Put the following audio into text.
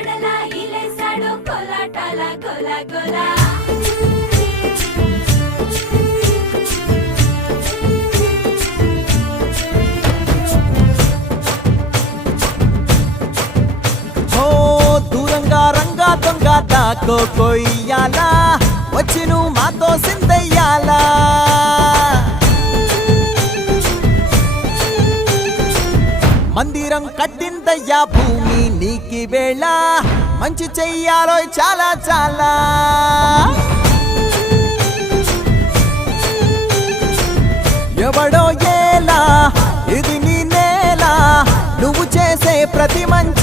వాడలా ఇలేసాడు కోలాటాల గోల గోల దూరంగా రంగా దొంగ దాకో కొయ్యాలా వచ్చి నువ్వు మాతో సిందయ్యాలా మందిరం కట్టిందయ్యా భూమి నీకి వేళ మంచి చెయ్యాలో చాలా చాలా ఎవడో ఏలా ఇది నీ నేల నువ్వు చేసే ప్రతి మంచి